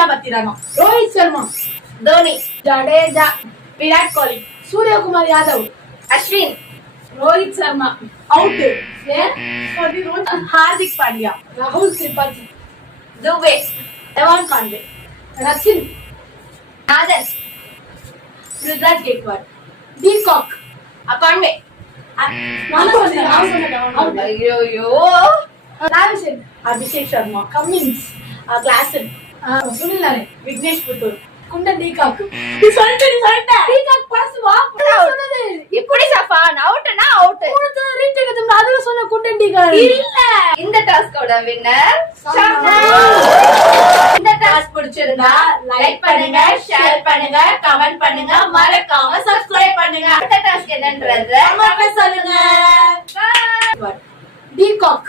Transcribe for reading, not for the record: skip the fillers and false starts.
Isha Pathirana, Rohit Sharma, Dhoni, Jadeja, Virat Kohli, Surya Kumar Yadav, Ashwin, Rohit Sharma, out, Hardik Pandya, Rahul Tripathi, Dube, Devon Conway, Rachin, नादन, Ruturaj Gaikwad, de Kock, Conway, Abhishek Sharma, Cummins, Klaasen, Sunil Narayan, Vignesh Puthur, Quinton de Kock, de Kock पास वाक இப்படி சஃபான் அவுட்னா அவுட் அதுல சொன்ன குண்டன் டீகாக் இல்ல இந்த டாஸ்கோட வின்னர் இந்த டாஸ்க் பிடிச்சிருந்தா லைக் பண்ணுங்க ஷேர் பண்ணுங்க கமெண்ட் பண்ணுங்க மறக்காம சப்ஸ்கிரைப் பண்ணுங்க அடுத்த டாஸ்க் என்னன்றது சொல்லுங்க डीकॉक